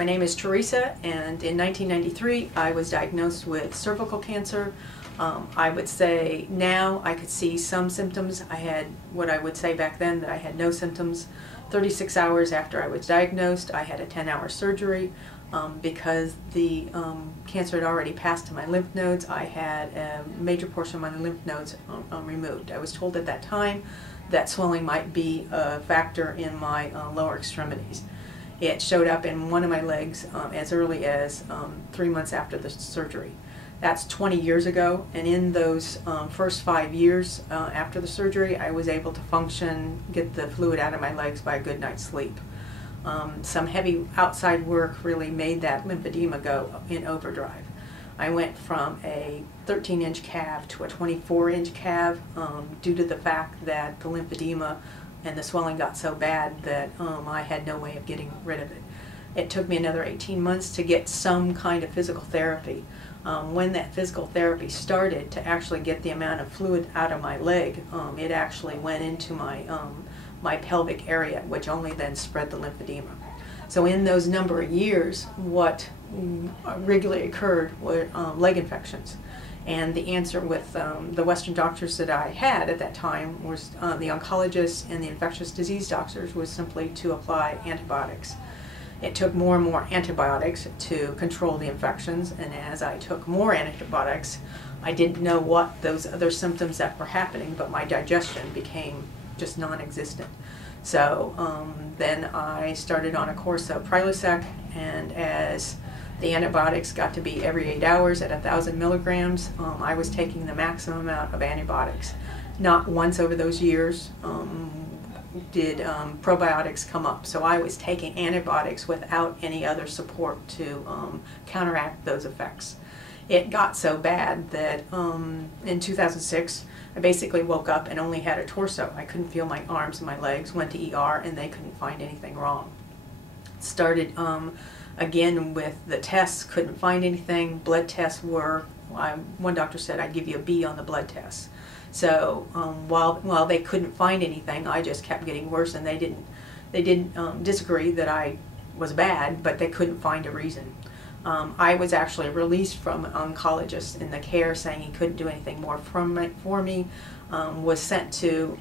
My name is Teresa, and in 1993 I was diagnosed with cervical cancer. I would say now I could see some symptoms. I had what I would say back then that I had no symptoms. 36 hours after I was diagnosed, I had a 10-hour surgery because the cancer had already passed to my lymph nodes. I had a major portion of my lymph nodes removed. I was told at that time that swelling might be a factor in my lower extremities. It showed up in one of my legs as early as 3 months after the surgery. That's 20 years ago, and in those first 5 years after the surgery, I was able to function, get the fluid out of my legs by a good night's sleep. Some heavy outside work really made that lymphedema go in overdrive. I went from a 13-inch calf to a 24-inch calf due to the fact that the lymphedema and the swelling got so bad that I had no way of getting rid of it. It took me another 18 months to get some kind of physical therapy. When that physical therapy started to actually get the amount of fluid out of my leg, it actually went into my, my pelvic area, which only then spread the lymphedema. So in those number of years, what regularly occurred were leg infections. And the answer with the Western doctors that I had at that time was the oncologists and the infectious disease doctors was simply to apply antibiotics. It took more and more antibiotics to control the infections, and as I took more antibiotics, I didn't know what those other symptoms that were happening, but my digestion became just non-existent. So then I started on a course of Prilosec, and as the antibiotics got to be every 8 hours at 1,000 milligrams, I was taking the maximum amount of antibiotics. Not once over those years did probiotics come up. So I was taking antibiotics without any other support to counteract those effects. It got so bad that in 2006, I basically woke up and only had a torso. I couldn't feel my arms and my legs, went to ER, and they couldn't find anything wrong. Started again with the tests, couldn't find anything. Blood tests were, one doctor said I'd give you a B on the blood tests. So while they couldn't find anything, I just kept getting worse, and they didn't disagree that I was bad, but they couldn't find a reason. I was actually released from an oncologist in the care saying he couldn't do anything more for me. Was sent to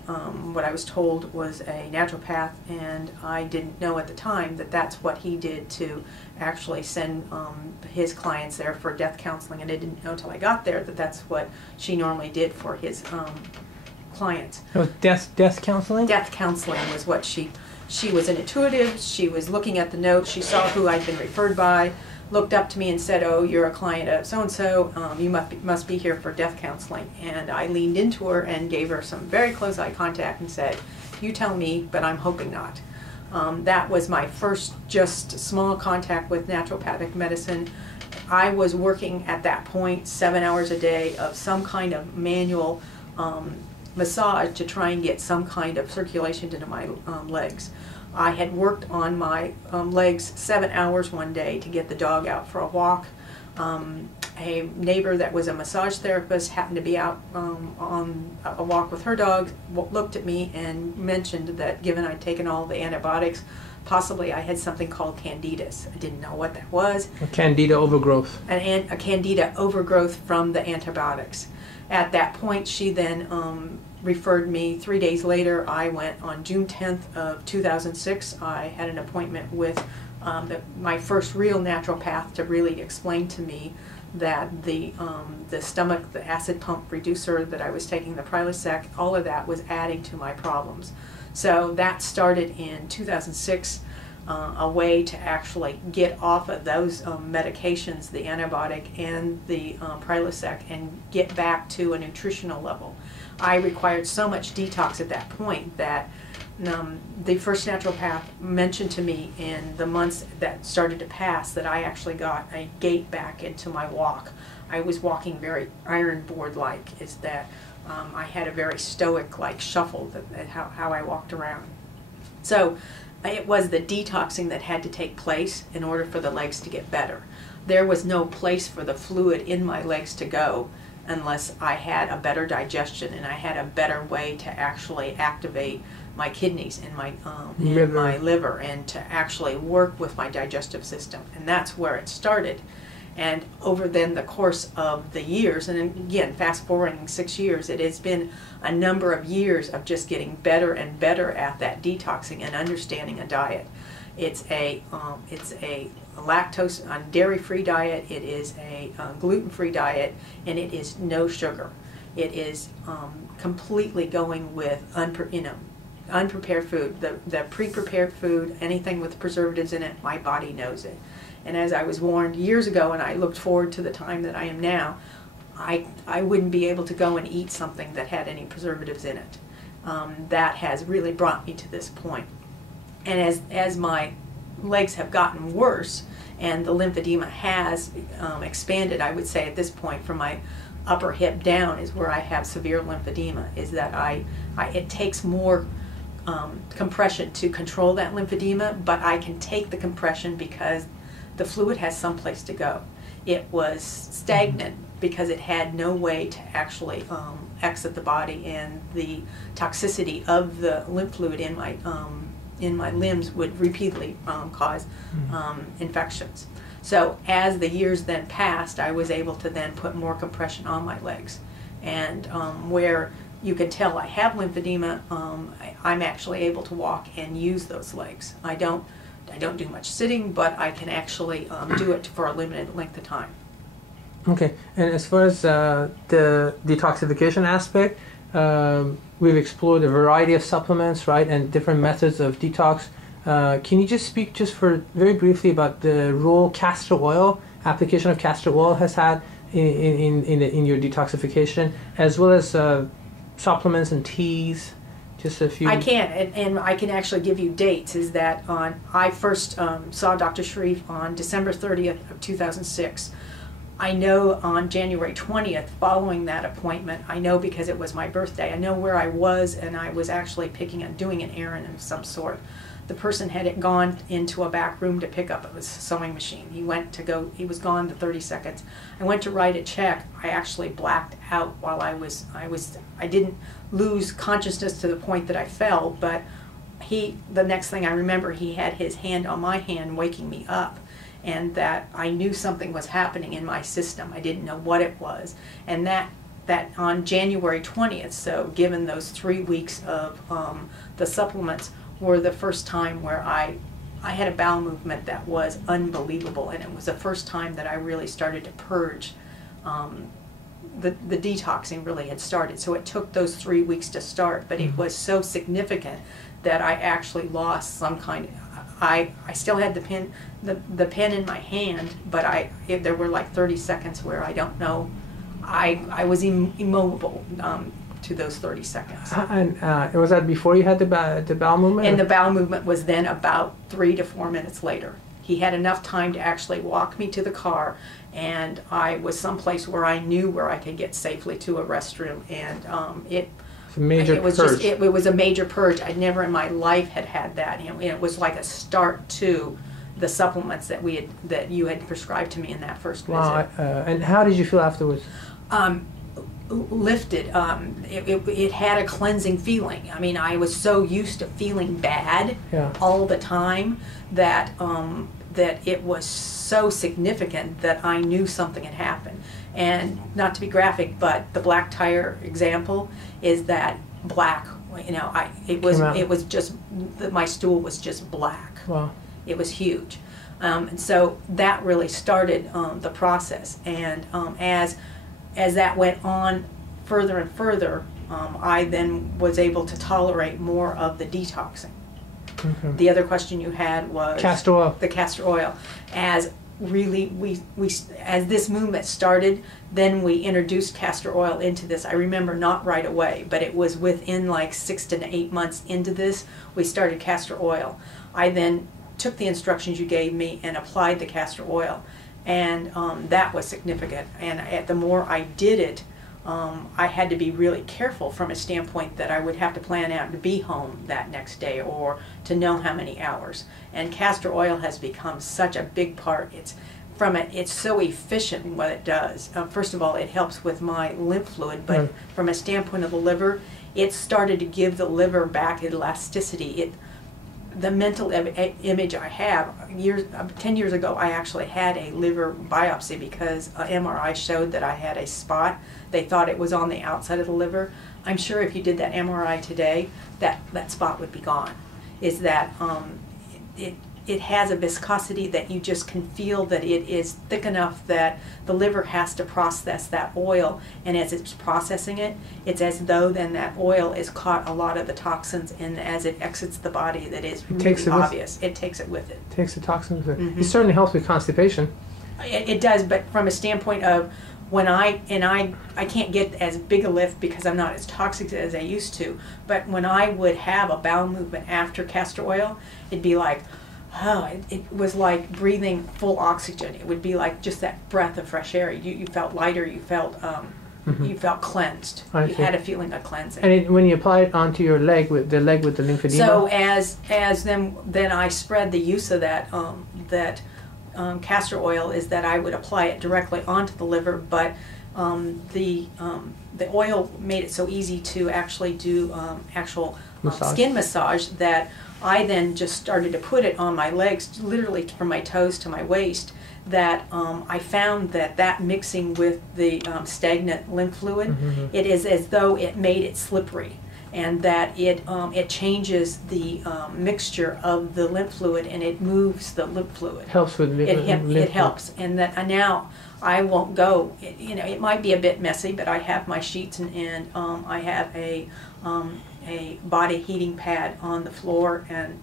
what I was told was a naturopath, and I didn't know at the time that that's what he did to actually send his clients there for death counseling, and I didn't know until I got there that that's what she normally did for his clients. So death counseling? Death counseling was what she was an intuitive. She was looking at the notes. She saw who I'd been referred by, looked up to me and said, "Oh, you're a client of so-and-so, you must be here for death counseling." And I leaned into her and gave her some very close eye contact and said, "You tell me, but I'm hoping not." That was my first just small contact with naturopathic medicine. I was working at that point 7 hours a day of some kind of manual massage to try and get some kind of circulation into my legs. I had worked on my legs 7 hours one day to get the dog out for a walk. A neighbor that was a massage therapist happened to be out on a walk with her dog, looked at me and mentioned that given I'd taken all the antibiotics, possibly I had something called candidus. I didn't know what that was. A candida overgrowth. A candida overgrowth from the antibiotics. At that point, she then referred me. 3 days later, I went on June 10th of 2006. I had an appointment with my first real naturopath to really explain to me that the stomach, the acid pump reducer that I was taking, the Prilosec, all of that was adding to my problems. So that started in 2006, a way to actually get off of those medications, the antibiotic and the Prilosec, and get back to a nutritional level. I required so much detox at that point that the first naturopath mentioned to me in the months that started to pass that I actually got a gait back into my walk. I was walking very iron board-like, is that I had a very stoic-like shuffle, how I walked around. So it was the detoxing that had to take place in order for the legs to get better. There was no place for the fluid in my legs to go unless I had a better digestion and I had a better way to actually activate my kidneys and Liver. my liver, and to actually work with my digestive system. And that's where it started. And over then the course of the years, and again, fast forwarding 6 years, it has been a number of years of just getting better and better at that detoxing and understanding a diet. It's a lactose, dairy-free diet. It is a gluten-free diet, and it is no sugar. It is completely going with unprepared food. The pre-prepared food, anything with preservatives in it, my body knows it. And as I was warned years ago, and I looked forward to the time that I am now, I wouldn't be able to go and eat something that had any preservatives in it. That has really brought me to this point. And as my legs have gotten worse and the lymphedema has expanded, I would say at this point from my upper hip down is where I have severe lymphedema, is that it takes more compression to control that lymphedema, but I can take the compression because the fluid has someplace to go. It was stagnant because it had no way to actually exit the body, and the toxicity of the lymph fluid in my limbs would repeatedly cause infections. So as the years then passed, I was able to then put more compression on my legs, and where you can tell I have lymphedema, I'm actually able to walk and use those legs. I don't do much sitting, but I can actually do it for a limited length of time. Okay, and as far as the detoxification aspect, we've explored a variety of supplements, right, and different methods of detox. Can you just speak very briefly about the role castor oil, application of castor oil has had in your detoxification, as well as supplements and teas? Just a few. I can, and I can actually give you dates. Is that I first saw Dr. Sharif on December 30th of 2006. I know on January 20th, following that appointment, I know because it was my birthday, I know where I was, and I was actually doing an errand of some sort. The person had gone into a back room to pick up a sewing machine. He was gone the 30 seconds. I went to write a check. I actually blacked out while I didn't lose consciousness to the point that I fell, but the next thing I remember, he had his hand on my hand waking me up, and that I knew something was happening in my system. I didn't know what it was. And that on January 20th, so given those 3 weeks of the supplements, were the first time where I had a bowel movement that was unbelievable, and it was the first time that I really started to purge. The detoxing really had started, so it took those 3 weeks to start, but it was so significant that I actually lost some kind of, I still had the pen in my hand, but there were like 30 seconds where I don't know, I was immobile to those 30 seconds. And was that before you had the bowel movement? And the bowel movement was then about 3 to 4 minutes later. He had enough time to actually walk me to the car, and I was someplace where I knew where I could get safely to a restroom, and it was a major purge. I'd never in my life had that. It was like a start to the supplements that you had prescribed to me in that first visit. Wow. And how did you feel afterwards? Lifted. It had a cleansing feeling. I mean, I was so used to feeling bad all the time that it was so significant that I knew something had happened. And not to be graphic, but the black tire example is that black. It was just my stool was just black. Wow. It was huge, and so that really started the process. And as that went on further and further, I then was able to tolerate more of the detoxing. Mm-hmm. The other question you had was castor oil. The castor oil. As this movement started, then we introduced castor oil into this. I remember not right away, but it was within like 6 to 8 months into this, we started castor oil. I then took the instructions you gave me and applied the castor oil, and that was significant. And the more I did it, I had to be really careful from a standpoint that I would have to plan out to be home that next day or to know how many hours. And castor oil has become such a big part. It's so efficient in what it does. First of all, it helps with my lymph fluid, but from a standpoint of the liver, it started to give the liver back elasticity. The mental image I have, 10 years ago, I actually had a liver biopsy because an MRI showed that I had a spot. They thought it was on the outside of the liver. I'm sure if you did that MRI today, that spot would be gone. Is that it has a viscosity that you just can feel that it is thick enough that the liver has to process that oil, and as it's processing it, it's as though then that oil has caught a lot of the toxins, and as it exits the body, that is really obvious. It takes it with it. Takes the toxins with it. Mm-hmm. It certainly helps with constipation. It does, but from a standpoint of when I can't get as big a lift because I'm not as toxic as I used to, but when I would have a bowel movement after castor oil, it'd be like, oh, it was like breathing full oxygen. It would be like just that breath of fresh air. You felt lighter. You felt you felt cleansed. You had a feeling of cleansing. And when you apply it onto your leg with the lymphedema. So as then I spread the use of that castor oil is that I would apply it directly onto the liver, but the oil made it so easy to actually do actual skin massage that I then just started to put it on my legs, literally from my toes to my waist, that I found that mixing with the stagnant lymph fluid, it is as though it made it slippery, and that it changes the mixture of the lymph fluid, and it moves the lymph fluid. Helps with it helps, and that now I won't go. It might be a bit messy, but I have my sheets and I have a body heating pad on the floor, and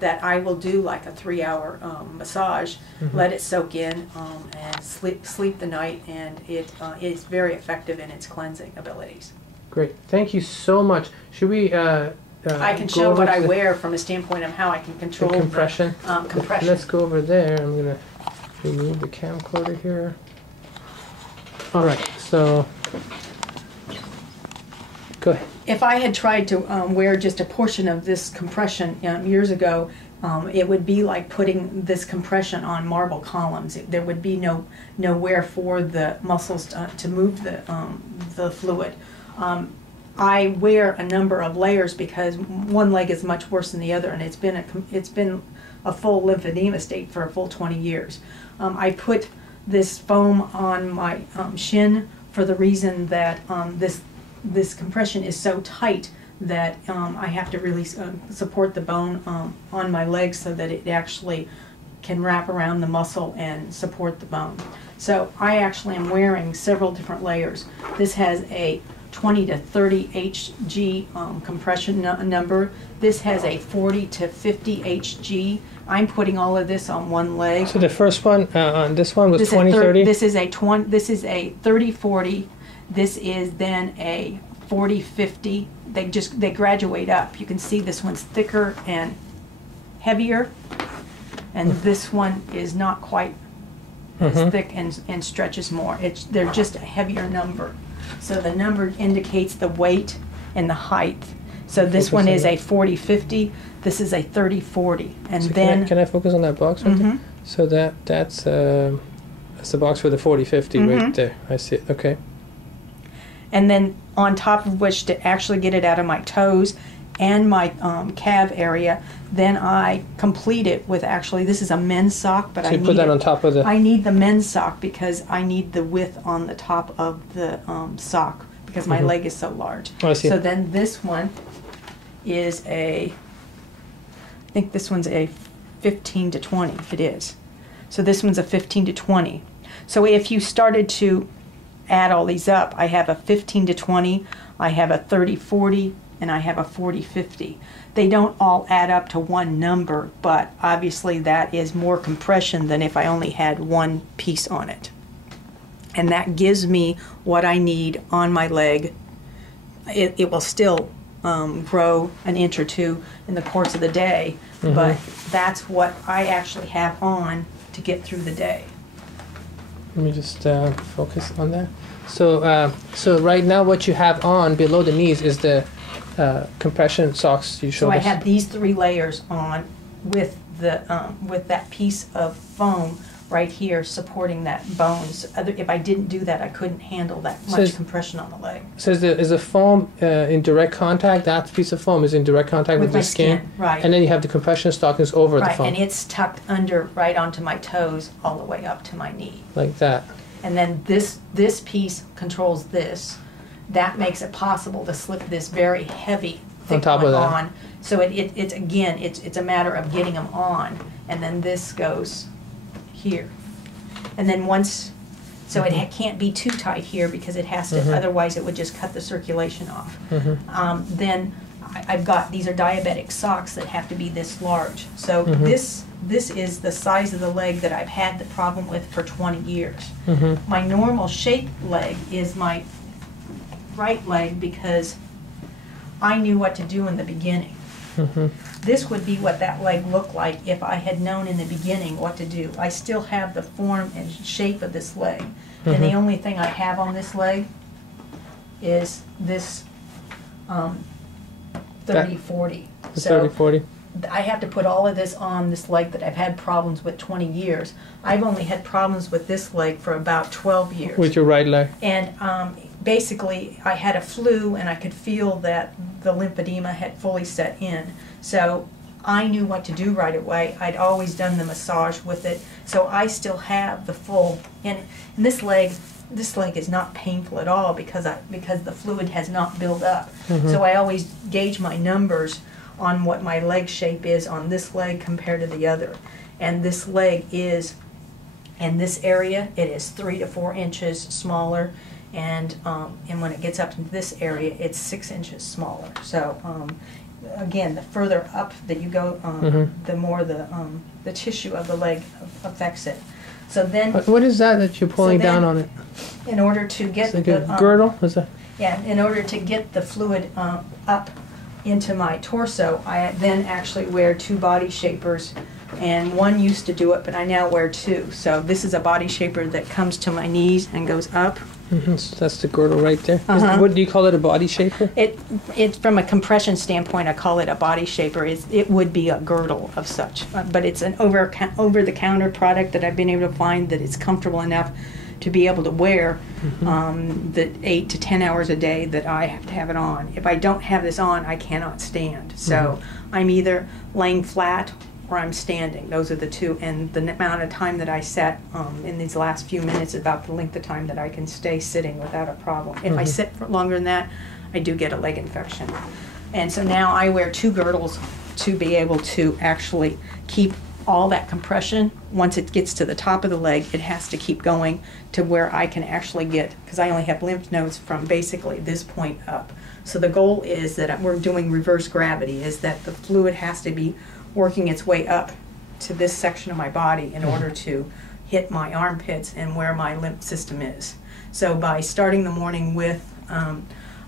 that I will do like a 3-hour massage, let it soak in, and sleep the night, and it is very effective in its cleansing abilities. Great, thank you so much. Should we? I can show what I wear from a standpoint of how I can control the compression. Compression. Let's go over there. I'm gonna remove the camcorder here. All right, so go ahead. If I had tried to wear just a portion of this compression years ago, it would be like putting this compression on marble columns. There would be nowhere for the muscles to move the fluid. I wear a number of layers because one leg is much worse than the other, and it's been a full lymphedema state for a full 20 years. I put this foam on my shin for the reason that this compression is so tight that I have to really support the bone on my legs so that it actually can wrap around the muscle and support the bone. So I actually am wearing several different layers. This has a 20 to 30 Hg compression number. This has a 40 to 50 Hg. I'm putting all of this on one leg. So the first one on this one was 20, 30? This is a 30, 40. This is then a 40, 50. They graduate up. You can see this one's thicker and heavier, and this one is not quite as thick and stretches more. They're just a heavier number. So the number indicates the weight and the height. So this one is a 40-50. This is a 30-40. And so then can I focus on that box right there? So that's the box for the 40-50 right there. I see it. Okay. And then on top of which, to actually get it out of my toes and my calf area, then I complete it with this is a men's sock, but so you put that on top of the... I need the men's sock because I need the width on the top of the sock because my leg is so large. Oh, I see. So then this one is I think this one's a 15 to 20. It is. So this one's a 15 to 20. So if you started to add all these up, I have a 15 to 20, I have a 30-40, and I have a 40-50. They don't all add up to one number, but obviously that is more compression than if I only had one piece on it. And that gives me what I need on my leg. It will still grow an inch or two in the course of the day, but that's what I actually have on to get through the day. Let me just focus on that. So right now what you have on below the knees is the compression socks you showed us. So I have these 3 layers on with that piece of foam right here supporting that bones. If I didn't do that, I couldn't handle that much compression on the leg. So is the foam in direct contact? That piece of foam is in direct contact with the skin? Right. And then you have the compression stockings over the foam. Right, and it's tucked under right onto my toes all the way up to my knee. Like that. And then this piece controls this. That makes it possible to slip this very heavy thick on top of that. on. So it's again, it's a matter of getting them on. And then this goes here. And then once, so it can't be too tight here because it has to, otherwise it would just cut the circulation off. Then I've got, these are diabetic socks that have to be this large. So this is the size of the leg that I've had the problem with for 20 years. My normal shaped leg is my right leg because I knew what to do in the beginning. This would be what that leg looked like if I had known in the beginning what to do. I still have the form and shape of this leg. And the only thing I have on this leg is this 30-40. So 30-40. I have to put all of this on this leg that I've had problems with 20 years. I've only had problems with this leg for about 12 years. With your right leg? And basically, I had a flu, and I could feel that the lymphedema had fully set in. So I knew what to do right away. I'd always done the massage with it. So I still have the full, and this leg is not painful at all because the fluid has not built up. So I always gauge my numbers on what my leg shape is on this leg compared to the other. And this leg is, in this area, it is 3 to 4 inches smaller. And when it gets up into this area, it's 6 inches smaller. So again, the further up that you go, the more the tissue of the leg affects it. So then, what is that you're pulling down on it? In order to get like a girdle, is that? Yeah, in order to get the fluid up into my torso, I then actually wear 2 body shapers. And one used to do it, but I now wear 2. So this is a body shaper that comes to my knees and goes up. So that's the girdle right there. What do you call it, a body shaper? It's from a compression standpoint, I call it a body shaper. It would be a girdle of such, but it's an over-the-counter product that I've been able to find that it's comfortable enough to be able to wear the 8 to 10 hours a day that I have to have it on. If I don't have this on, I cannot stand. So I'm either laying flat or I'm standing. Those are the two, and the amount of time that I sat in these last few minutes is about the length of time that I can stay sitting without a problem. If I sit for longer than that, I do get a leg infection. And so now I wear 2 girdles to be able to actually keep all that compression. Once it gets to the top of the leg, it has to keep going to where I can actually get, because I only have lymph nodes from basically this point up. So the goal is that we're doing reverse gravity, is that the fluid has to be working its way up to this section of my body in order to hit my armpits and where my lymph system is. So by starting the morning with,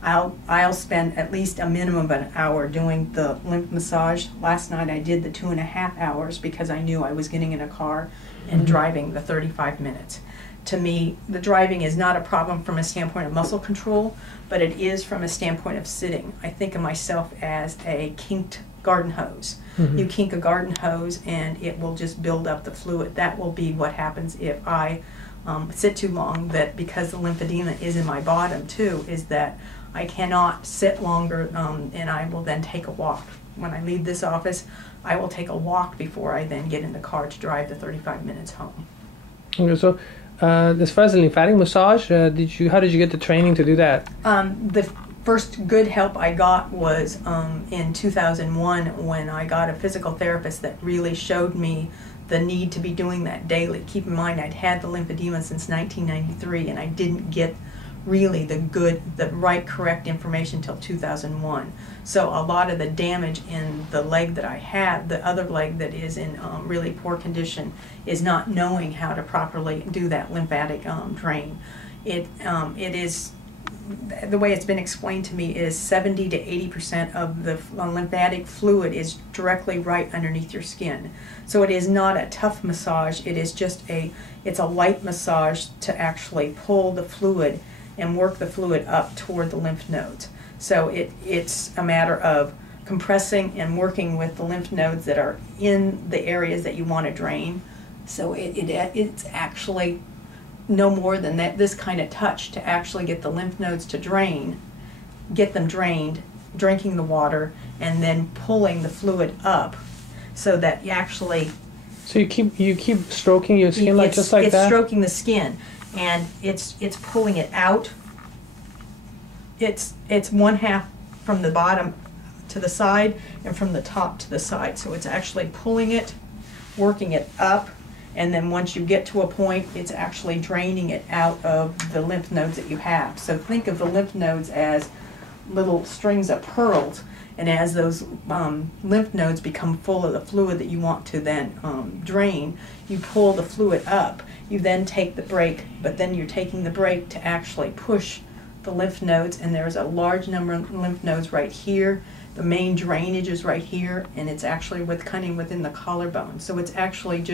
I'll spend at least a minimum of an hour doing the lymph massage. Last night I did the 2.5 hours because I knew I was getting in a car and driving the 35 minutes. To me, the driving is not a problem from a standpoint of muscle control, but it is from a standpoint of sitting. I think of myself as a kinked garden hose. You kink a garden hose and it will just build up the fluid. That will be what happens if I sit too long, that because the lymphedema is in my bottom too, is that I cannot sit longer and I will then take a walk. When I leave this office, I will take a walk before I then get in the car to drive the 35 minutes home. Okay, so as far as the lymphatic massage, how did you get the training to do that? The first good help I got was in 2001 when I got a physical therapist that really showed me the need to be doing that daily. Keep in mind, I'd had the lymphedema since 1993 and I didn't get really the right correct information until 2001. So a lot of the damage in the leg that I had, the other leg that is in really poor condition, is not knowing how to properly do that lymphatic drain. It is, the way it's been explained to me is 70 to 80% of the lymphatic fluid is directly right underneath your skin. So it is not a tough massage, it is just it's a light massage to actually pull the fluid and work the fluid up toward the lymph nodes. So it's a matter of compressing and working with the lymph nodes that are in the areas that you want to drain, So it's actually no more than that, this kind of touch to actually get the lymph nodes to drain, get them drained, drinking the water, and then pulling the fluid up so that you actually... So you keep stroking your skin like just like that? It's stroking the skin, and it's pulling it out. It's one half from the bottom to the side and from the top to the side. So it's actually pulling it, working it up, and then once you get to a point, it's actually draining it out of the lymph nodes that you have. So think of the lymph nodes as little strings of pearls, and as those lymph nodes become full of the fluid that you want to then drain, you pull the fluid up. You then take the brake, but then you're taking the brake to actually push the lymph nodes, and there's a large number of lymph nodes right here. The main drainage is right here, and it's actually within the collarbone. So it's actually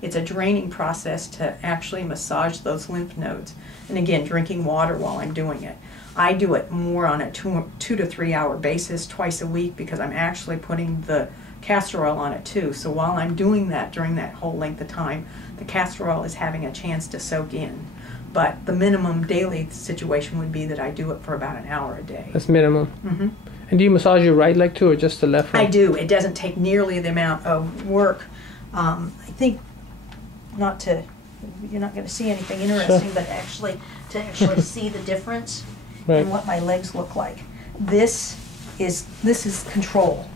it's a draining process to actually massage those lymph nodes. And again, drinking water while I'm doing it. I do it more on a 2 to 3 hour basis twice a week because I'm actually putting the castor oil on it too. So while I'm doing that during that whole length of time, the castor oil is having a chance to soak in. But the minimum daily situation would be that I do it for about an hour a day. That's minimum. Mm-hmm. And do you massage your right leg too, or just the left leg? I do. It doesn't take nearly the amount of work. I think you're not going to see anything interesting, Sure. but to actually see the difference Right. in what my legs look like. This is control.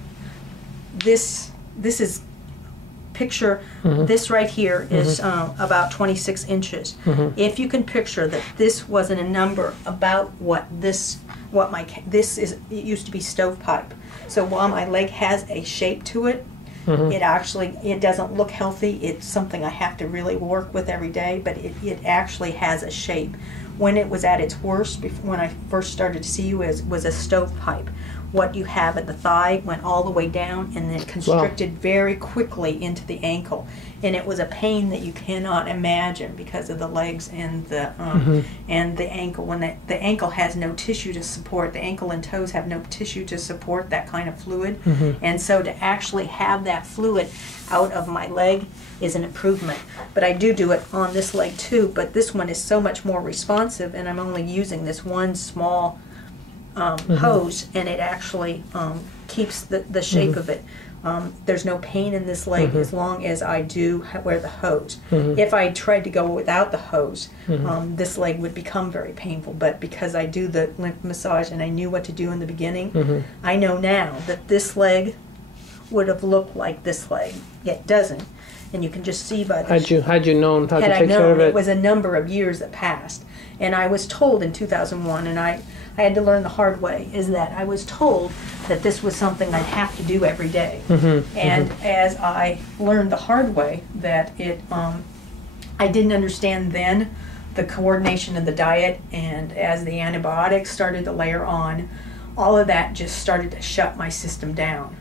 This is picture. Mm-hmm. This right here is about 26 inches. Mm-hmm. If you can picture that this wasn't a number about this is, it used to be stovepipe. So while my leg has a shape to it, it doesn't look healthy. It's something I have to really work with every day, but it actually has a shape. When it was at its worst, when I first started to see you, was a stovepipe. What you have at the thigh went all the way down and then constricted very quickly into the ankle. And it was a pain that you cannot imagine because of the legs and the ankle. When the ankle has no tissue to support, the ankle and toes have no tissue to support that kind of fluid. And so to actually have that fluid out of my leg is an improvement. But I do it on this leg too, but this one is so much more responsive, and I'm only using this one small hose, and it actually keeps the shape of it. There's no pain in this leg as long as I do wear the hose. If I tried to go without the hose, this leg would become very painful, but because I do the lymph massage and I knew what to do in the beginning, I know now that this leg would have looked like this leg. It doesn't. And you can just see by the... Had you known how to take care of it? It was a number of years that passed. And I was told in 2001, and I had to learn the hard way, is that I was told that this was something I'd have to do every day. And as I learned the hard way, that I didn't understand then the coordination of the diet, and as the antibiotics started to layer on, all of that just started to shut my system down.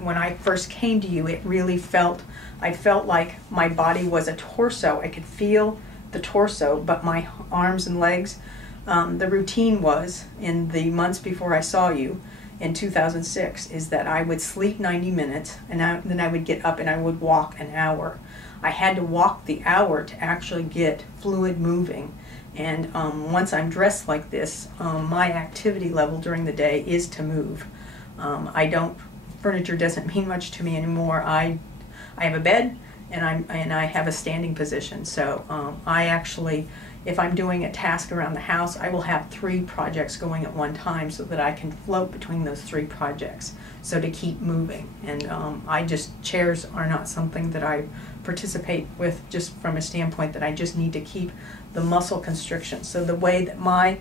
When I first came to you, I felt like my body was a torso. I could feel the torso, but my arms and legs, the routine was, in the months before I saw you in 2006, is that I would sleep 90 minutes, and then I would get up and I would walk an hour. I had to walk the hour to actually get fluid moving. And once I'm dressed like this, my activity level during the day is to move. Furniture doesn't mean much to me anymore. I have a bed, and I have a standing position. So I actually, if I'm doing a task around the house, I will have 3 projects going at one time so that I can float between those 3 projects. So to keep moving. And chairs are not something that I participate with, just from a standpoint that I just need to keep the muscle constriction. So the way that my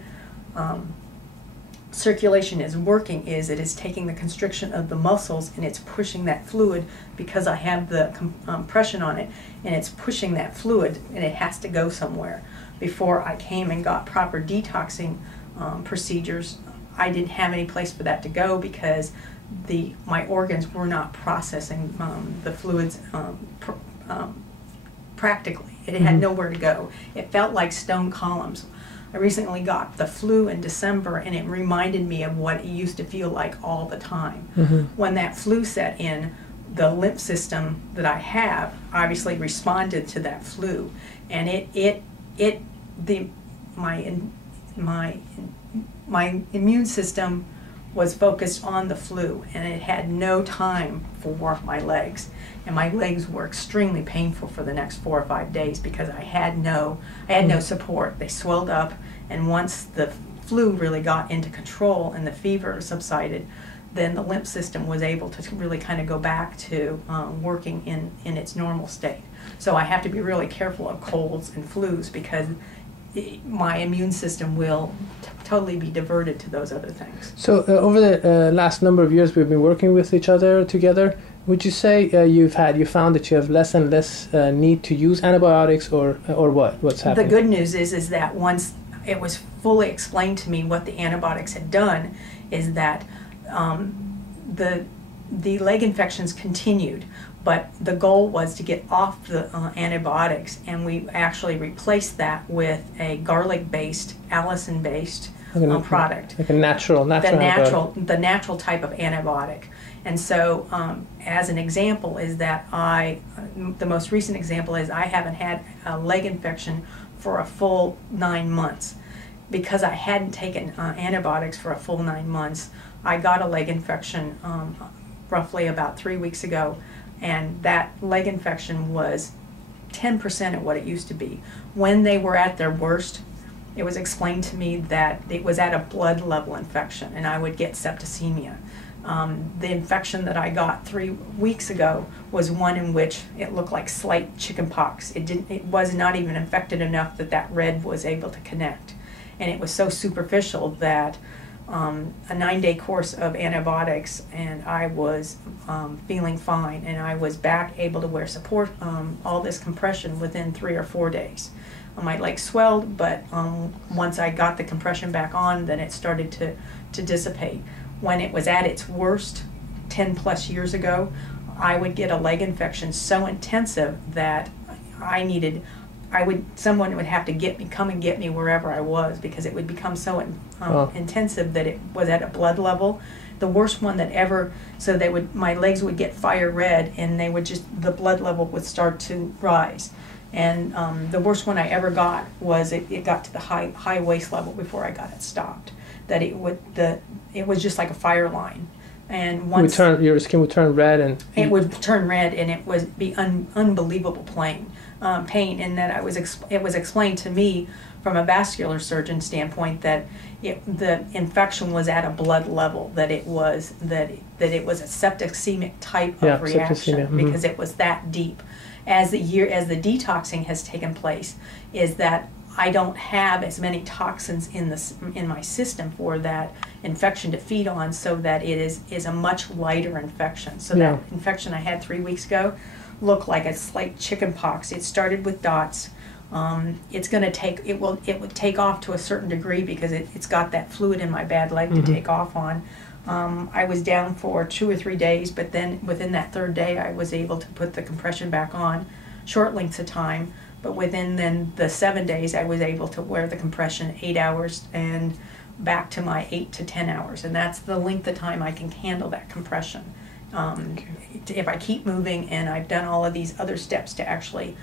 circulation is working is it is taking the constriction of the muscles and it's pushing that fluid, because I have the compression on it, and it's pushing that fluid, and it has to go somewhere. Before I came and got proper detoxing procedures, I didn't have any place for that to go because my organs were not processing the fluids practically. It had nowhere to go. It felt like stone columns. I recently got the flu in December, and it reminded me of what it used to feel like all the time. When that flu set in, the lymph system that I have obviously responded to that flu, and my immune system was focused on the flu, and it had no time for my legs, and my legs were extremely painful for the next 4 or 5 days because I had no support. They swelled up, and once the flu really got into control and the fever subsided, then the lymph system was able to really kind of go back to working in its normal state. So I have to be really careful of colds and flus because my immune system will totally be diverted to those other things. So over the last number of years we've been working with each other together, would you say you found that you have less and less need to use antibiotics, or what's happening? The good news is that once it was fully explained to me what the antibiotics had done, is that the leg infections continued, but the goal was to get off the antibiotics, and we actually replaced that with a garlic-based, allicin-based product. Like a natural the natural type of antibiotic. And so, as an example, is that the most recent example is I haven't had a leg infection for a full 9 months. Because I hadn't taken antibiotics for a full 9 months, I got a leg infection roughly about 3 weeks ago, and that leg infection was 10% of what it used to be. When they were at their worst, it was explained to me that it was at a blood level infection, and I would get septicemia. The infection that I got 3 weeks ago was one in which it looked like slight chicken pox. It was not even infected enough that red was able to connect. And it was so superficial that a 9-day course of antibiotics, and I was feeling fine, and I was back able to wear support, all this compression within 3 or 4 days. My legs swelled, but once I got the compression back on, then it started to dissipate. When it was at its worst 10 plus years ago, I would get a leg infection so intensive that someone would have to come and get me wherever I was, because it would become so intensive that it was at a blood level. The worst one that ever, my legs would get fire red, and the blood level would start to rise. And the worst one I ever got was it got to the high waist level before I got it stopped. That it was just like a fire line. And once your skin would turn red, and it would turn red, and it would be unbelievable pain. And that it was explained to me from a vascular surgeon standpoint that the infection was at a blood level, that it was a septicemic type of reaction, because it was that deep. As the detoxing has taken place, is that I don't have as many toxins in my system for that infection to feed on, so that it is a much lighter infection. So that infection I had 3 weeks ago looked like a slight chicken pox. It started with dots. It would take off to a certain degree because it's got that fluid in my bad leg to take off on. I was down for 2 or 3 days, but then within that 3rd day I was able to put the compression back on, short lengths of time. But within then the 7 days, I was able to wear the compression 8 hours and back to my 8 to 10 hours. And that's the length of time I can handle that compression. If I keep moving and I've done all of these other steps to actually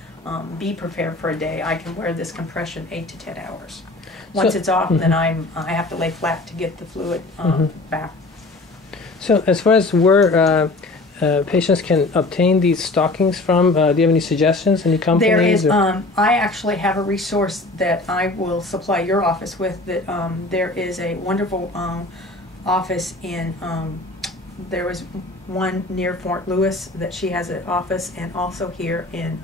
be prepared for a day, I can wear this compression 8 to 10 hours. Once it's off, then I have to lay flat to get the fluid back. So as far as where patients can obtain these stockings from, do you have any suggestions, any companies? There is, I actually have a resource that I will supply your office with. That there is a wonderful office in, there was one near Fort Lewis that she has an office, and also here in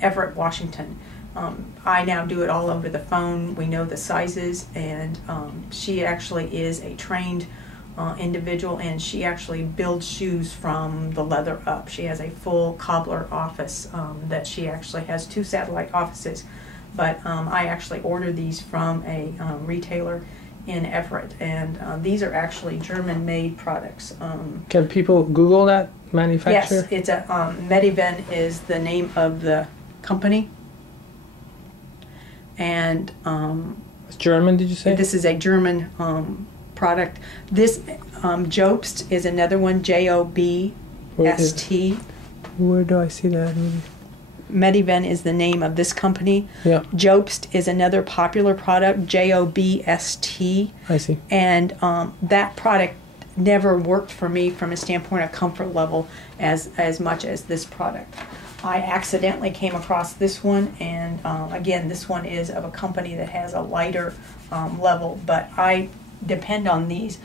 Everett, Washington. I now do it all over the phone. We know the sizes, and she actually is a trained individual, and she actually builds shoes from the leather up. She has a full cobbler office that she actually has 2 satellite offices, but I actually order these from a retailer in Everett, and these are actually German-made products. Can people Google that manufacturer? Yes, it's a Mediven is the name of the company, and it's German. Did you say? This is a German product. This Jobst is another one, Jobst, ST. Where do I see that? Mediven is the name of this company. Yeah. Jobst is another popular product, Jobst. I see. And that product never worked for me from a standpoint of comfort level as much as this product. I accidentally came across this one, and again, this one is of a company that has a lighter level, but I depend on these.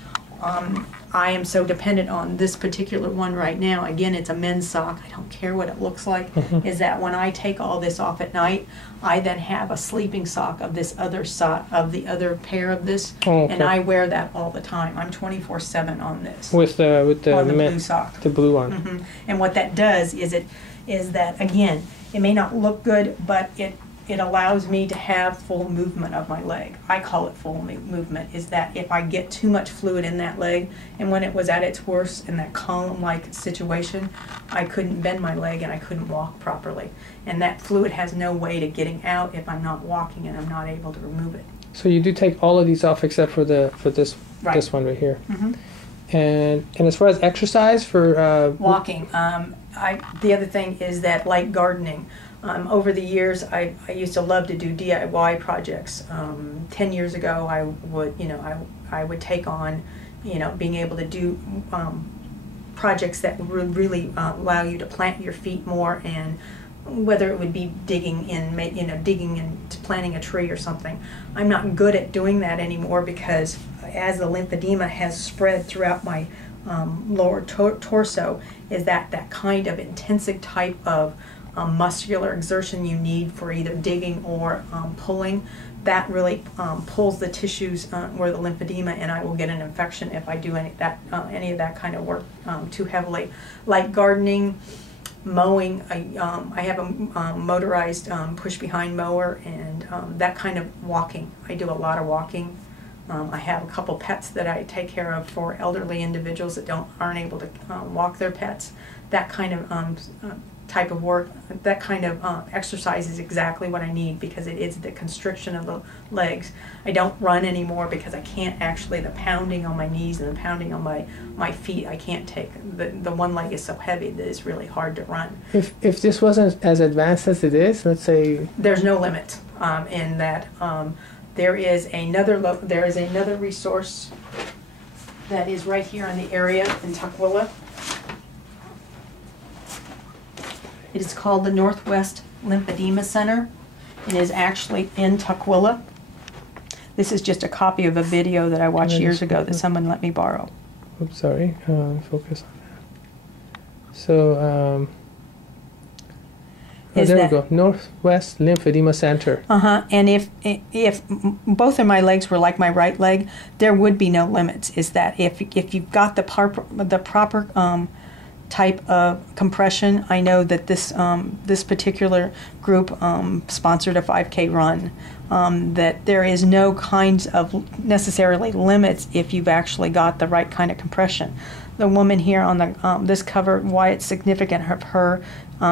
I am so dependent on this particular one right now. Again, it's a men's sock. I don't care what it looks like. Is that when I take all this off at night, I then have a sleeping sock of this other sock, of the other pair of this, and I wear that all the time. I'm 24/7 on this. With the blue sock. The blue one. And what that does is that again, it may not look good, but it allows me to have full movement of my leg. I call it full movement, is that if I get too much fluid in that leg, and when it was at its worst in that column-like situation, I couldn't bend my leg and I couldn't walk properly. And that fluid has no way to getting out if I'm not walking and I'm not able to remove it. So you do take all of these off except for this Right. this one right here. And as far as exercise for walking, the other thing is that like gardening. Over the years, I used to love to do DIY projects. 10 years ago, I would take on, being able to do projects that would really allow you to plant your feet more, and whether it would be digging into planting a tree or something. I'm not good at doing that anymore because as the lymphedema has spread throughout my lower torso, is that kind of intensive type of muscular exertion you need for either digging or pulling, that really pulls the tissues where the lymphedema, and I will get an infection if I do any of that kind of work too heavily. Like gardening, mowing, I have a motorized push-behind mower, and that kind of walking. I do a lot of walking. I have a couple pets that I take care of for elderly individuals that aren't able to walk their pets. That kind of type of work, that kind of exercise is exactly what I need, because it is the constriction of the legs. I don't run anymore because I can't actually, the pounding on my knees and the pounding on my feet, I can't take. The one leg is so heavy that it's really hard to run. If this wasn't as advanced as it is, let's say... There's no limit in that. There is another resource that is right here in the area in Tukwila. It is called the Northwest Lymphedema Center. It is actually in Tukwila. This is just a copy of a video that I watched years ago that someone let me borrow. Oops, sorry. Focus on that. So, there we go. Northwest Lymphedema Center. And if both of my legs were like my right leg, there would be no limits. Is that if you've got the proper type of compression. I know that this particular group sponsored a 5K run. That there is no kinds of necessarily limits if you've actually got the right kind of compression. The woman here on the this cover, why it's significant of her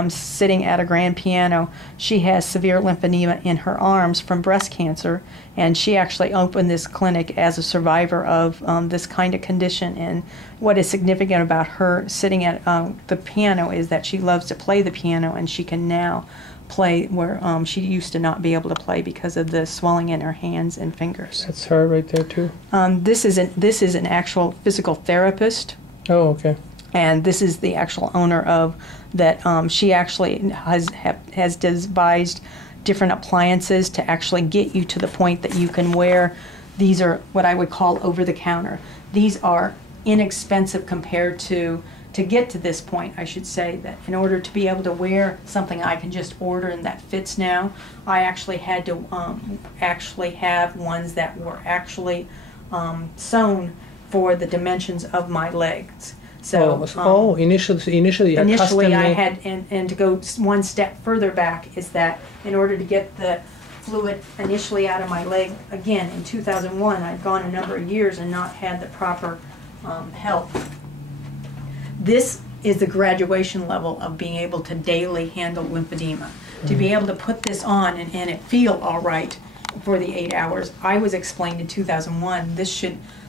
sitting at a grand piano, she has severe lymphedema in her arms from breast cancer, and she actually opened this clinic as a survivor of this kind of condition. And what is significant about her sitting at the piano is that she loves to play the piano, and she can now play where she used to not be able to play because of the swelling in her hands and fingers. That's her right there too. This is an actual physical therapist. Oh, okay. And this is the actual owner of that. She actually has devised different appliances to actually get you to the point that you can wear. These are what I would call over the counter. These are inexpensive compared to get to this point. I should say that in order to be able to wear something I can just order and that fits now, I actually had to actually have ones that were actually sewn for the dimensions of my legs. So initially I had, and to go one step further back, is that in order to get the fluid initially out of my leg, again in 2001, I'd gone a number of years and not had the proper help. This is the graduation level of being able to daily handle lymphedema. To be able to put this on and it feel all right for the 8 hours. I was explained in 2001,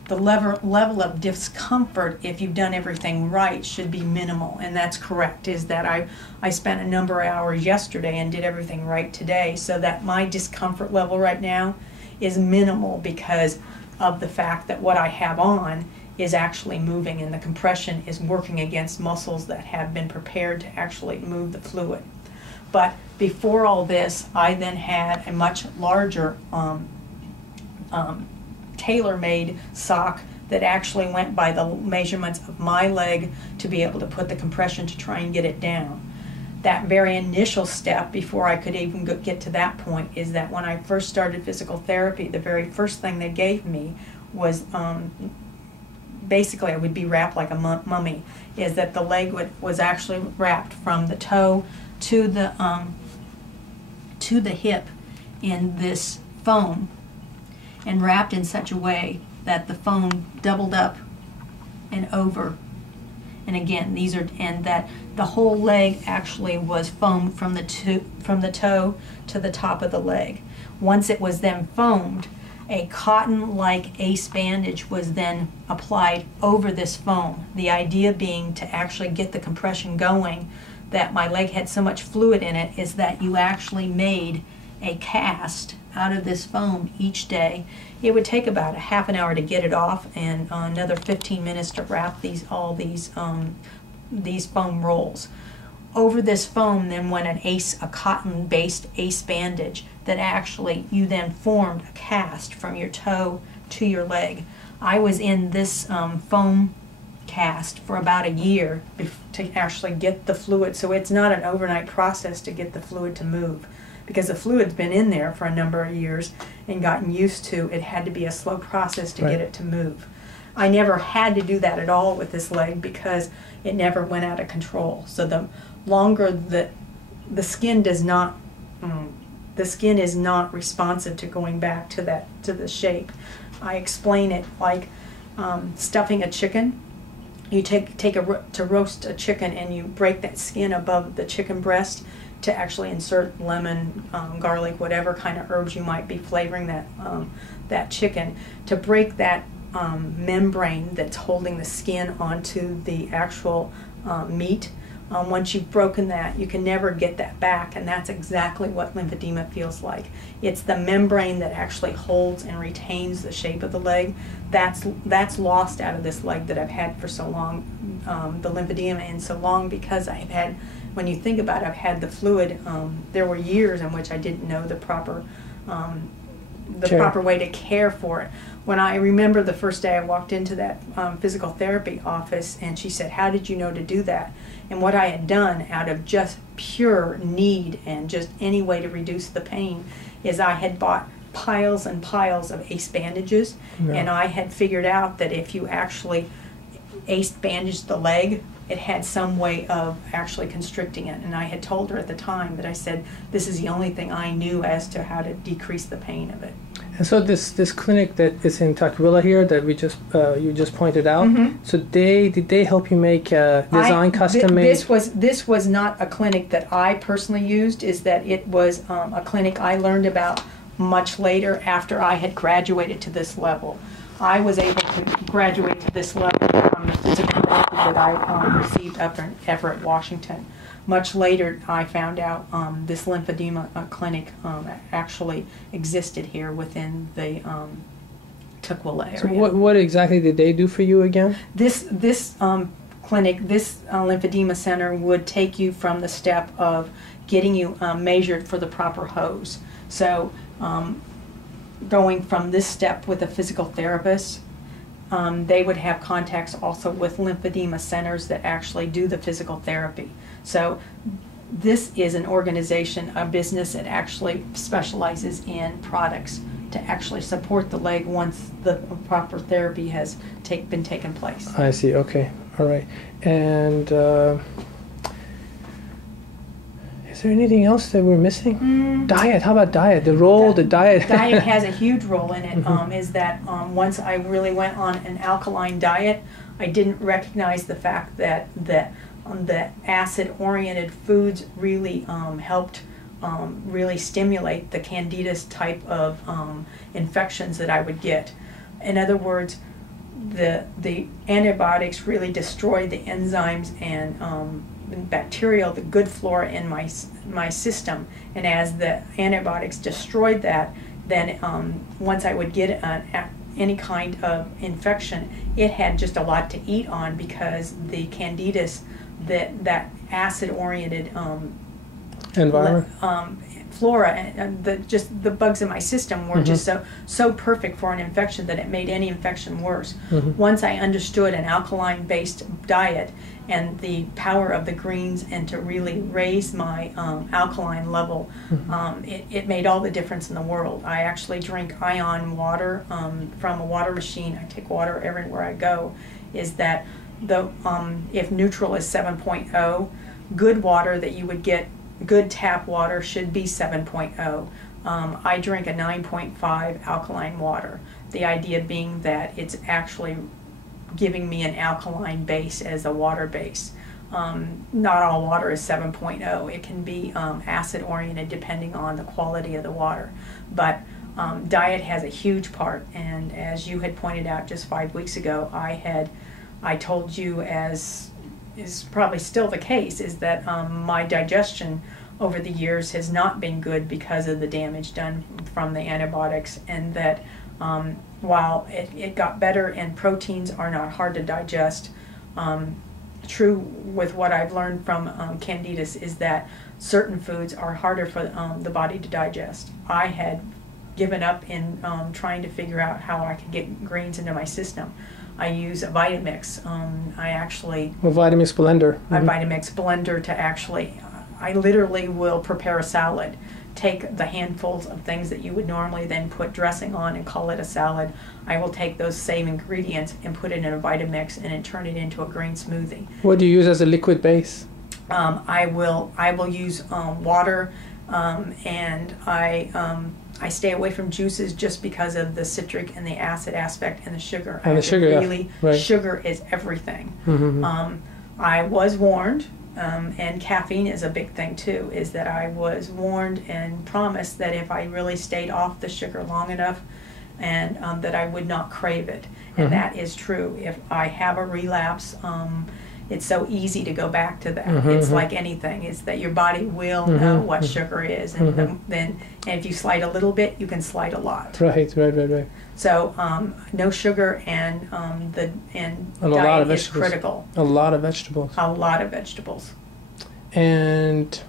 the level of discomfort, if you've done everything right, should be minimal. And that's correct, is that I spent a number of hours yesterday and did everything right today, so that my discomfort level right now is minimal because of the fact that what I have on is actually moving, and the compression is working against muscles that have been prepared to actually move the fluid. But before all this, I then had a much larger tailor-made sock that actually went by the measurements of my leg to be able to put the compression to try and get it down. That very initial step, before I could even get to that point, is that when I first started physical therapy, the very first thing they gave me was basically I would be wrapped like a mummy, is that the leg was actually wrapped from the toe to the hip in this foam, and wrapped in such a way that the foam doubled up and over. And again, and that the whole leg actually was foamed from the toe to the top of the leg. Once it was then foamed, a cotton-like ace bandage was then applied over this foam. The idea being to actually get the compression going, that my leg had so much fluid in it, is that you actually made a cast out of this foam each day. It would take about a half an hour to get it off, and another 15 minutes to wrap all these foam rolls. Over this foam then went a cotton-based ace bandage that actually you then formed a cast from your toe to your leg. I was in this foam cast for about a year to actually get the fluid, so it's not an overnight process to get the fluid to move, because the fluid's been in there for a number of years and gotten used to. It had to be a slow process to get it to move. I never had to do that at all with this leg because it never went out of control. So the longer the skin does not, the skin is not responsive to going back to the shape. I explain it like stuffing a chicken. You to roast a chicken, and you break that skin above the chicken breast to actually insert lemon, garlic, whatever kind of herbs you might be flavoring that chicken, to break that membrane that's holding the skin onto the actual meat. Once you've broken that, you can never get that back, and that's exactly what lymphedema feels like. It's the membrane that actually holds and retains the shape of the leg. That's lost out of this leg that I've had for so long, the lymphedema, and so long because I've had, when you think about it, I've had the fluid. There were years in which I didn't know the proper way to care for it. When I remember the first day I walked into that physical therapy office, and she said, "How did you know to do that?" And what I had done out of just pure need and just any way to reduce the pain is I had bought piles and piles of ace bandages, and I had figured out that if you actually ace bandaged the leg, it had some way of actually constricting it. And I had told her at the time that I said, this is the only thing I knew as to how to decrease the pain of it. And so this clinic that is in Tukwila here that you just pointed out, so did they help you make custom made? This was not a clinic that I personally used. Is that it was a clinic I learned about much later after I had graduated to this level. I was able to graduate to this level from the physical therapy that I received up in Everett, Washington. Much later, I found out this lymphedema clinic actually existed here within the Tukwila area. So what exactly did they do for you again? This clinic, this lymphedema center would take you from the step of getting you measured for the proper hose. So going from this step with a physical therapist, they would have contacts also with lymphedema centers that actually do the physical therapy. So this is an organization, a business that actually specializes in products to actually support the leg once the proper therapy has been taken place. I see. Okay. All right. And is there anything else that we're missing? Diet. How about diet? The diet. Diet has a huge role in it. Is that once I really went on an alkaline diet, I didn't recognize the fact that the acid-oriented foods really helped really stimulate the candidus type of infections that I would get. In other words, the antibiotics really destroyed the enzymes and bacterial, the good flora in my system. And as the antibiotics destroyed that, then once I would get any kind of infection, it had just a lot to eat on, because the candidus, that acid-oriented environment, flora, and the bugs in my system were just so perfect for an infection that it made any infection worse. Once I understood an alkaline-based diet and the power of the greens, and to really raise my alkaline level, it made all the difference in the world. I actually drink ion water from a water machine. I take water everywhere I go. Is that if neutral is 7.0, good water that you would get, good tap water, should be 7.0. I drink a 9.5 alkaline water. The idea being that it's actually giving me an alkaline base as a water base. Not all water is 7.0. It can be acid oriented depending on the quality of the water. But diet has a huge part, and as you had pointed out just 5 weeks ago, I told you, as is probably still the case, is that my digestion over the years has not been good because of the damage done from the antibiotics, and that while it got better and proteins are not hard to digest, true with what I've learned from candidus is that certain foods are harder for the body to digest. I had given up in trying to figure out how I could get greens into my system. I use a Vitamix. I actually... A Vitamix blender. A Vitamix blender to actually... I literally will prepare a salad. Take the handfuls of things that you would normally then put dressing on and call it a salad. I will take those same ingredients and put it in a Vitamix and then turn it into a green smoothie. What do you use as a liquid base? I will use water, and I stay away from juices just because of the citric and the acid aspect and the sugar. And the sugar, really, yeah. Right. Sugar is everything. I was warned, and caffeine is a big thing too, is that I was warned and promised that if I really stayed off the sugar long enough, and that I would not crave it. And that is true. If I have a relapse, it's so easy to go back to that. It's like anything, is that your body will know what sugar is, and then if you slide a little bit, you can slide a lot. Right. So no sugar, and a diet lot of is vegetables. critical. A lot of vegetables. A lot of vegetables. And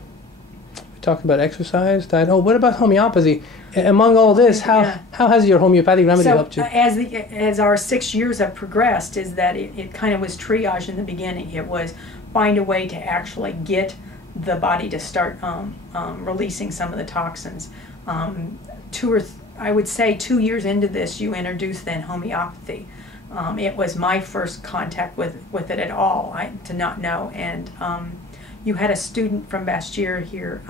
we talked about exercise, diet. Oh, what about homeopathy? Among all this, how has your homeopathic remedy helped you? As our 6 years have progressed, is that it kind of was triage in the beginning. It was find a way to actually get the body to start releasing some of the toxins. I would say 2 years into this, you introduced then homeopathy. It was my first contact with it at all, to not know. And you had a student from Bastyr here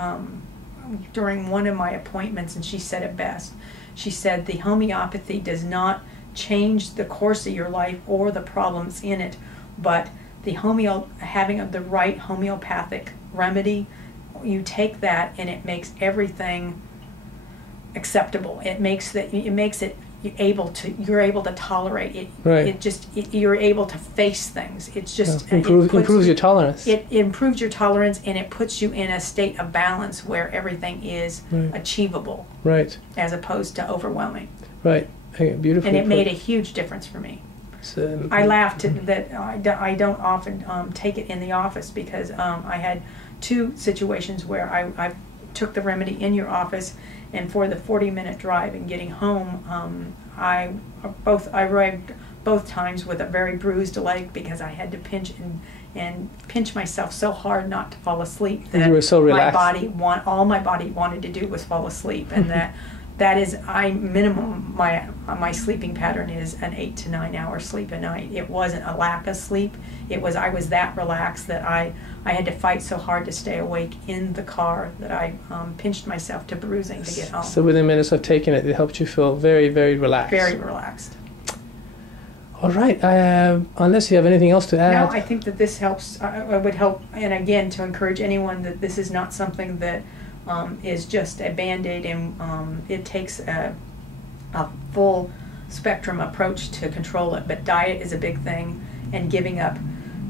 during one of my appointments, and she said it best. She said the homeopathy does not change the course of your life or the problems in it, but having the right homeopathic remedy, you take that and it makes everything acceptable. It makes it you're able to tolerate it. Right. You're able to face things. It's just improves your tolerance. It improves your tolerance, and it puts you in a state of balance where everything is achievable. Right. As opposed to overwhelming. Right. Okay, beautiful. And it made a huge difference for me. I laughed that I don't often take it in the office, because I had 2 situations where I took the remedy in your office, and for the 40-minute drive and getting home, I arrived both times with a very bruised leg, because I had to pinch myself so hard not to fall asleep that you were so relaxed. all my body wanted to do was fall asleep, and that is minimum my sleeping pattern is an 8 to 9 hour sleep a night. It wasn't a lack of sleep. I was that relaxed that I had to fight so hard to stay awake in the car that I pinched myself to bruising to get home. So within minutes of taking it, it helped you feel very, very relaxed. Very relaxed. All right. Unless you have anything else to add. No, I think that this helps. I would help, and again, to encourage anyone that this is not something that is just a Band-Aid, and it takes a full spectrum approach to control it, but diet is a big thing, and giving up.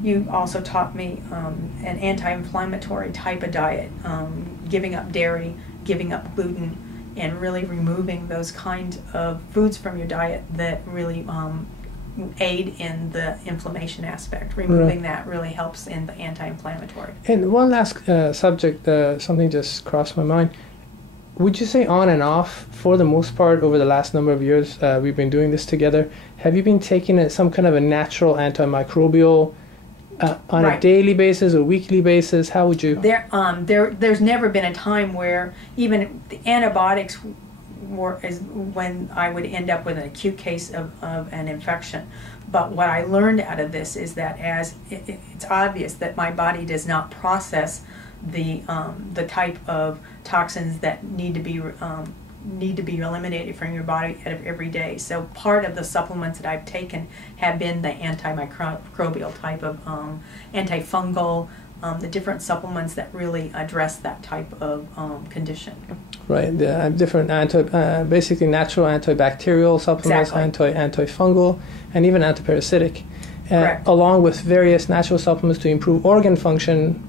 You also taught me an anti-inflammatory type of diet, giving up dairy, giving up gluten, and really removing those kind of foods from your diet that really aid in the inflammation aspect. Removing that really helps in the anti-inflammatory. And one last subject, something just crossed my mind. Would you say on and off, for the most part, over the last number of years we've been doing this together, have you been taking some kind of a natural antimicrobial on a daily basis or weekly basis? How would you? There's never been a time where even the antibiotics is when I would end up with an acute case of an infection. But what I learned out of this is that it's obvious that my body does not process the type of toxins that need to be eliminated from your body every day. So part of the supplements that I've taken have been the antimicrobial type of antifungal, the different supplements that really address that type of condition. Right, the different basically natural antibacterial supplements, antifungal, and even antiparasitic. Along with various natural supplements to improve organ function,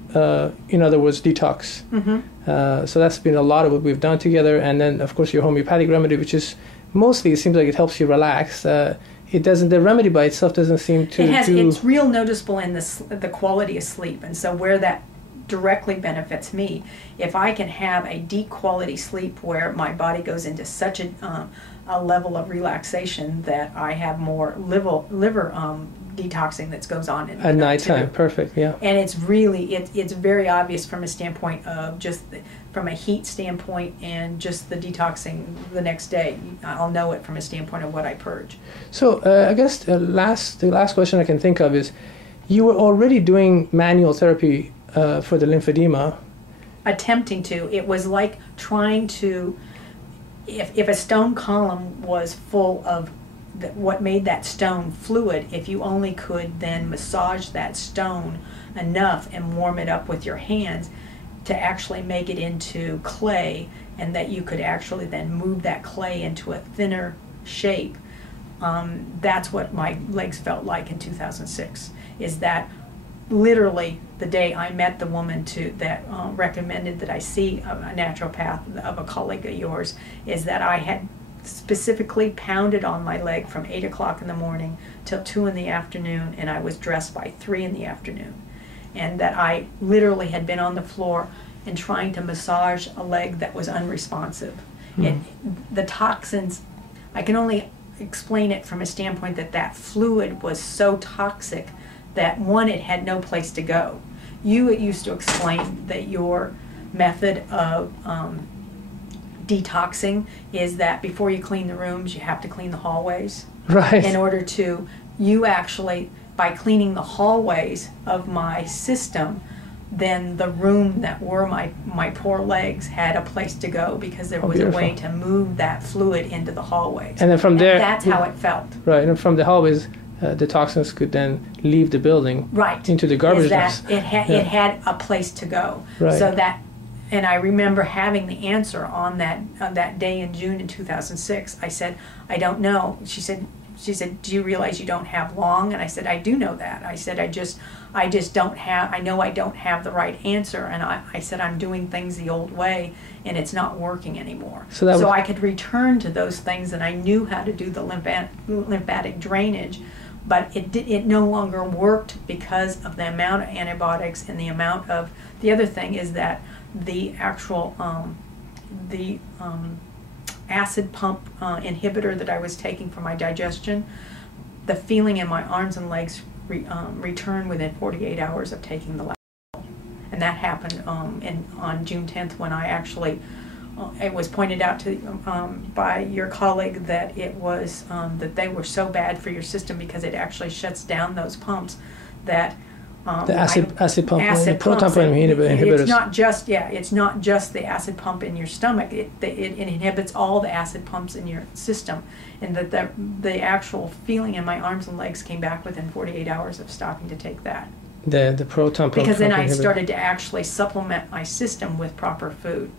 in other words, detox. Mm-hmm. So that's been a lot of what we've done together. And then, of course, your homeopathic remedy, which is mostly, it seems like it helps you relax. It doesn't. The remedy by itself doesn't seem to. It's real noticeable in the quality of sleep, and so where that directly benefits me, if I can have a deep quality sleep where my body goes into such a level of relaxation that I have more liver detoxing that goes on at nighttime. Perfect, yeah. And it's really it's very obvious from a standpoint of just from a heat standpoint and just the detoxing the next day. I'll know it from a standpoint of what I purge. So I guess the last question I can think of is, you were already doing manual therapy for the lymphedema. Attempting to. It was like trying to, if a stone column was full of what made that stone fluid, if you only could then massage that stone enough and warm it up with your hands to actually make it into clay, and that you could actually then move that clay into a thinner shape, that's what my legs felt like in 2006, is that literally the day I met the woman that recommended that I see a naturopath of a colleague of yours, is that I had specifically pounded on my leg from 8 o'clock in the morning till 2 in the afternoon, and I was dressed by 3 in the afternoon. And that I literally had been on the floor and trying to massage a leg that was unresponsive. The toxins, I can only explain it from a standpoint that fluid was so toxic that one, it had no place to go. You used to explain that your method of detoxing is that before you clean the rooms, you have to clean the hallways. Right. In order to, you actually, by cleaning the hallways of my system, then the room that were my poor legs had a place to go, because there was a way to move that fluid into the hallways. And then from there, that's how it felt. Right, and from the hallways, the toxins could then leave the building into the garbage dumps. It had a place to go. Right. So that, and I remember having the answer on that day in June in 2006. I said, I don't know. She said, do you realize you don't have long? And I said, I do know that. I said, I just don't have, I know I don't have the right answer. And I said, I'm doing things the old way and it's not working anymore. So I could return to those things, and I knew how to do the lymphatic drainage, but it no longer worked because of the amount of antibiotics and the amount of, the other thing is that the actual, acid pump inhibitor that I was taking for my digestion, the feeling in my arms and legs returned within 48 hours of taking the last pill. And that happened on June 10th, when I actually, it was pointed out to by your colleague that it was that they were so bad for your system because it actually shuts down those pumps that the acid pump, the proton pump inhibitors. It's not just the acid pump in your stomach. It inhibits all the acid pumps in your system, and that the actual feeling in my arms and legs came back within 48 hours of stopping to take that. The proton pump. Because then I started to actually supplement my system with proper food.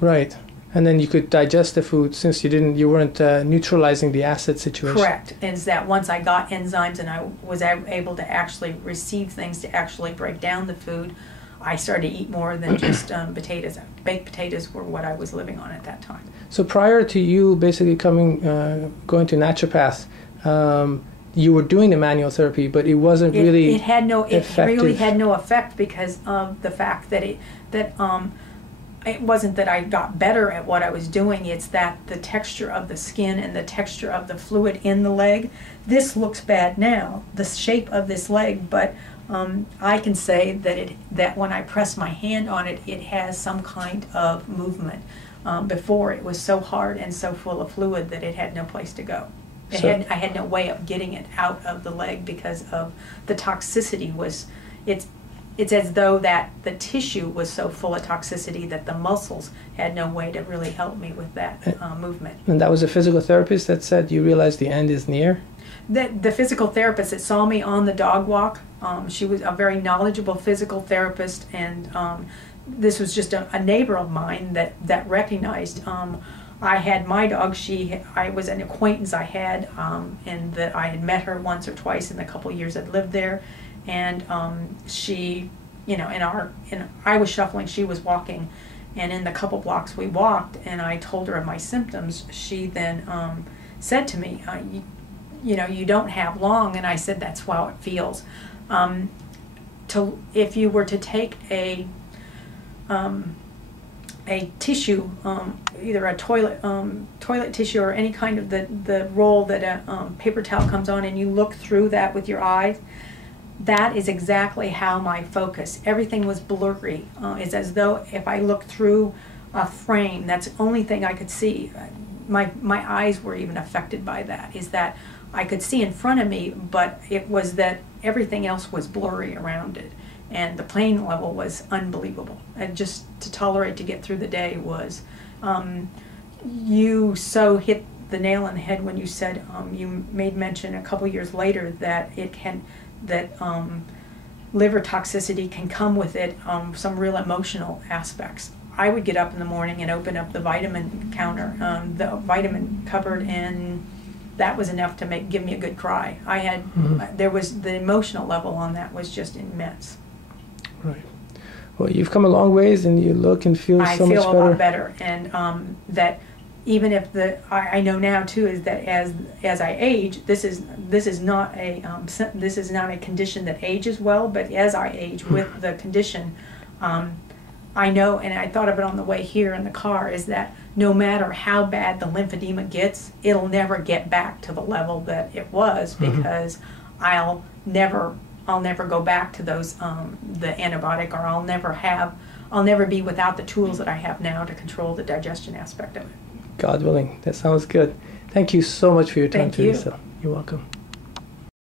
Right. And then you could digest the food since you weren't neutralizing the acid situation. Correct. Is that once I got enzymes and I was able to actually receive things to actually break down the food, I started to eat more than just potatoes. Baked potatoes were what I was living on at that time. So prior to you basically going to naturopath, you were doing the manual therapy, but it wasn't really effective. It really had no effect because of the fact that it wasn't that I got better at what I was doing. It's that the texture of the skin and the texture of the fluid in the leg. This looks bad now, the shape of this leg, but I can say that when I press my hand on it, it has some kind of movement. Before it was so hard and so full of fluid that it had no place to go. I had no way of getting it out of the leg because of the toxicity. It's as though that the tissue was so full of toxicity that the muscles had no way to really help me with that movement. And that was a physical therapist that said you realize the end is near? The physical therapist that saw me on the dog walk, she was a very knowledgeable physical therapist, and this was just a neighbor of mine that recognized I had my dog. I was an acquaintance I had, and that I had met her once or twice in the couple of years I'd lived there. And she, I was shuffling, she was walking, and in the couple blocks we walked, and I told her of my symptoms. She then said to me, you don't have long, and I said, that's how it feels. If you were to take a tissue, either a toilet tissue or any kind of the roll that a paper towel comes on, and you look through that with your eyes, that is exactly how my focus, everything was blurry. It's as though if I looked through a frame, that's the only thing I could see. My eyes were even affected by that, is that I could see in front of me, but it was that everything else was blurry around it. And the pain level was unbelievable. And just to tolerate to get through the day was, you so hit the nail on the head when you said, you made mention a couple years later that liver toxicity can come with it some real emotional aspects. I would get up in the morning and open up the vitamin counter, the vitamin cupboard, and that was enough to give me a good cry. There was the emotional level on that was just immense. Right. Well, you've come a long ways, and you look and feel so much better. I feel a lot better, and that even if I know now too is that as I age, this is not a condition that ages well, but as I age with the condition, I know, and I thought of it on the way here in the car, is that no matter how bad the lymphedema gets, it'll never get back to the level that it was, because I'll never go back to those the antibiotic, or I'll never be without the tools that I have now to control the digestion aspect of it. God willing. That sounds good. Thank you so much for your time, Thank you. Teresa. You're welcome.